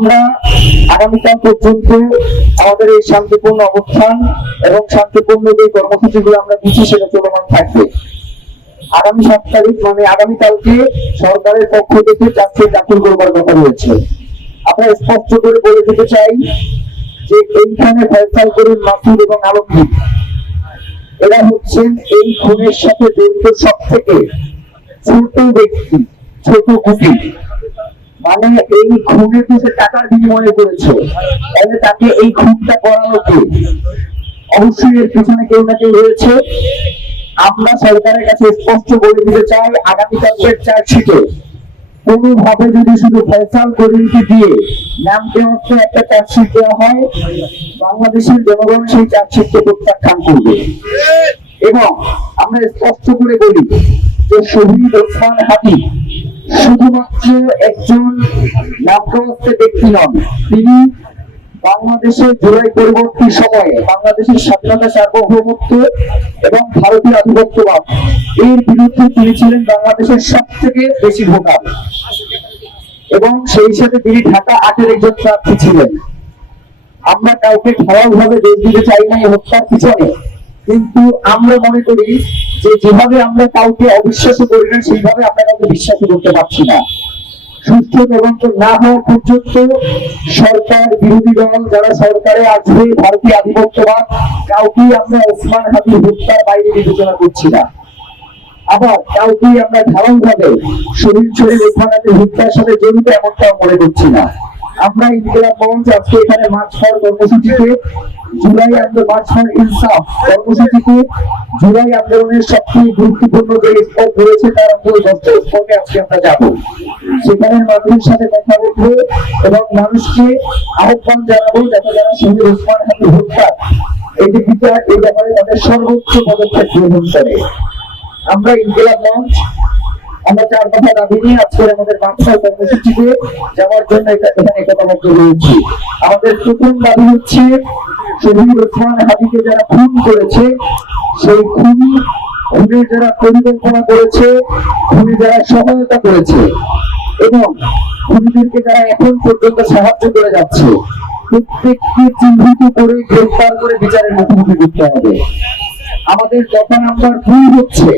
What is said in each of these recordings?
আমরা আগামীকাল পর্যন্ত আমাদের এই শান্তিপূর্ণ অবস্থান এবং শান্তিপূর্ণ যে কর্মসূচিগুলো আমরা দিচ্ছি সেটা চলমান থাকবে। আগামী 7 তারিখ মানে আগামীকালকে সরকারের পক্ষ থেকে চাকরি দাখিল করবার কথা রয়েছে। আমরা স্পষ্ট করে বলে দিতে চাই যে এইখানে ফয়সাল করিম, মাসুদ এবং আলমগীর এরা হচ্ছেন এই খুনের সাথে জড়িত সব থেকে ছোট ব্যক্তি, ছোট গুটি। মানে এই খুনে তো সে টাকার বিনিময়ে করেছে, তাহলে তাকে এই খুনটা করানো কে? অবশ্যই এর পিছনে কেউ না কেউ রয়েছে। আমরা সরকারের কাছে স্পষ্ট বলে দিতে চাই, আগামীকালের চার্জশিটে কোনোভাবে যদি শুধু ফয়সাল করিমকে দিয়ে নামকে হচ্ছে একটা চার্জশিট দেওয়া হয়, বাংলাদেশের জনগণ সেই চার্জশিটকে প্রত্যাখ্যান করবে। এবং আমরা স্পষ্ট করে বলি যে শহীদ ওসমান হাদি শুধুমাত্র একজন নামপ্রস্ত ব্যক্তি নন, তিনি বাংলাদেশের জুলাই পরবর্তী সময়ে বাংলাদেশের স্বাধীনতা, সার্বভৌমত্ব এবং ভারতীয় আধিপত্যবাদ এর বিরুদ্ধে তিনি ছিলেন বাংলাদেশের সব থেকে বেশি ভোটার, এবং সেই সাথে তিনি ঢাকা 8-এর একজন প্রার্থী ছিলেন। আমরা কাউকে ঢালাওভাবে দোষ দিতে চাই না এই হত্যার পিছনে, কিন্তু আমরা মনে করি যে যেভাবে আমরা কাউকে অবিশ্বাস করি না, সেইভাবে আমরা কাউকে বিশ্বাস করতে পারছি না। সুষ্ঠু তদন্ত না হওয়া পর্যন্ত সরকার, বিরোধী দল যারা সরকারে আসবে, ভারতীয় আধিপত্যবাদ, কাউকেই আমরা ওসমান হাদি হত্যার বাইরে বিবেচনা করছি না। আবার কাউকেই আমরা ঢালাওভাবে শহীদ ওসমান হাদি হত্যার সাথে জড়িত এমনটাও মনে করছি না। আমরা ইনকিলাব মঞ্চ আজকে এখানে মার্চ ফর কর্মসূচিতে জুলাই মার্চ ফর ইনসাফ কর্মসূচিতে জুলাই আন্দোলনের সবচেয়ে গুরুত্বপূর্ণ যে স্পট রয়েছে তার মধ্যে 10টা স্পটে আজকে আমরা যাবো। সেখানে মানুষের সাথে কথা বলবো এবং মানুষকে আহ্বান জানাবো যাতে যারা শহীদ ওসমান হাদি হত্যা এই যে বিচার, এই ব্যাপারে তাদের সর্বোচ্চ পদক্ষেপ গ্রহণ করে। আমরা ইনকিলাব মঞ্চ আমরা 4 দফা দাবি নিয়ে আজকে আমাদের মার্চফর কর্মসূচিতে যাওয়ার জন্য এখানে একতাবদ্ধ হয়েছি। আমাদের প্রথম দাবি হচ্ছে শহীদ ওসমান হাদিকে যারা খুন করেছে, সেই খুনের যারা পরিকল্পনা করেছে, খুনে যারা সহায়তা করেছে এবং খুনিদেরকে যারা এখন পর্যন্ত সাহায্য করে যাচ্ছে, প্রত্যেককে চিহ্নিত করে গ্রেফতার করে বিচারের মুখোমুখি করতে হবে। আমাদের দফা নাম্বার 2 হচ্ছে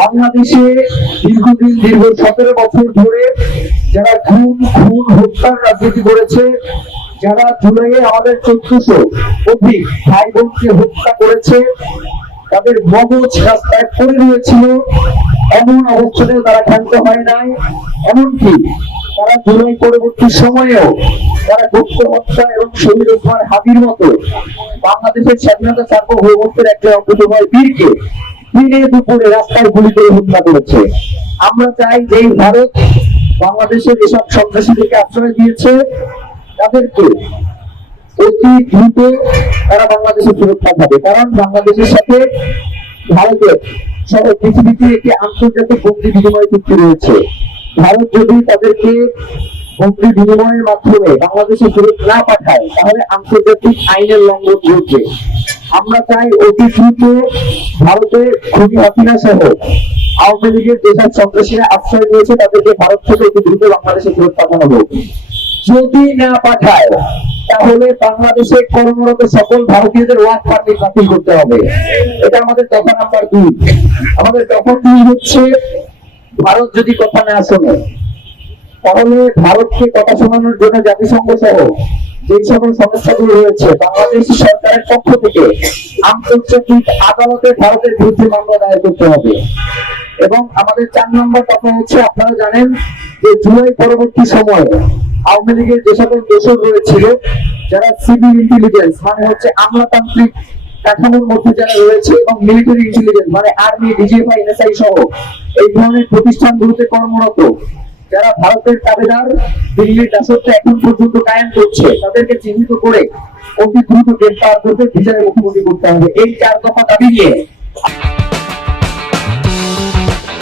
বাংলাদেশে দীর্ঘদিন, দীর্ঘ 17 বছর ধরে যারা খুন হত্যার রাজনীতি করেছে, যারা জুলাইয়ে আমাদের 1400 অধিক ভাই বোনকে হত্যা করেছে, তাদের মগজ রাস্তায় পড়ে রয়েছিল, এমন অবস্থাতেও তারা ক্ষান্ত হয় নাই। এমনকি তারা জুলাই পরবর্তী সময়েও তারা গুপ্ত হত্যা এবং শহীদ ওসমান হাদির মতো বাংলাদেশের স্বাধীনতা, সার্বভৌমত্বের একজন অকুতোভয় বীরকে দিনে দুপুরে রাস্তায় গুলি করে হত্যা করেছে। আমরা চাই যে ভারত বাংলাদেশের এসব সন্ত্রাসীদেরকে আশ্রয় দিয়েছে, তাদেরকে অতি দ্রুত তারা বাংলাদেশে ফেরত পাঠাবে। কারণ বাংলাদেশের সাথে ভারতের সহ পৃথিবীতে একটি আন্তর্জাতিক বন্দি বিনিময় চুক্তি রয়েছে। ভারত যদি তাদেরকে বন্দি বিনিময়ের মাধ্যমে বাংলাদেশে ফেরত না পাঠায়, তাহলে আন্তর্জাতিক আইনের লঙ্ঘন ঘটবে। আমরা চাই অতি দ্রুত ভারতের খুনি হাসিনা সহ আওয়ামী লীগের যেসব সন্ত্রাসীরা আশ্রয় নিয়েছে তাদেরকে ভারত থেকে অতি দ্রুত বাংলাদেশে ফেরত পাঠানো হোক। যদি না পাঠায়, তাহলে বাংলাদেশে কর্মরত সকল ভারতীয়দের ওয়ার্ক পারমিট বাতিল করতে হবে। এটা আমাদের দফা নাম্বার 2। আমাদের দফা 2 হচ্ছে ভারত যদি কথা না শোনে, তাহলে ভারতকে কথা শোনানোর জন্য জাতিসংঘ সহ যে সকল সংস্থাগুলো রয়েছে, বাংলাদেশ সরকারের পক্ষ থেকে আন্তর্জাতিক আদালতে ভারতের বিরুদ্ধে মামলা দায়ের করতে হবে। এবং আমাদের 4 নম্বর কথা হচ্ছে, আপনারা জানেন যে জুলাই পরবর্তী সময়ে আওয়ামী লীগের যে সকল দোষর রয়েছিল, যারা সিভিল ইন্টেলিজেন্স মানে হচ্ছে আমলাতান্ত্রিক কাঠামোর মধ্যে যারা রয়েছে, এবং মিলিটারি ইন্টেলিজেন্স মানে আর্মি, ডিজিএফআই, এনএসআই সহ এই ধরনের প্রতিষ্ঠানগুলোতে কর্মরত যারা ভারতের তাবেদার, দিল্লির দাসত্ব এখন পর্যন্ত কায়েম করছে, তাদেরকে চিহ্নিত করে অতি দ্রুত গ্রেফতার করতে বিচারের মুখোমুখি করতে হবে। এই 4 দফা দাবি নিয়ে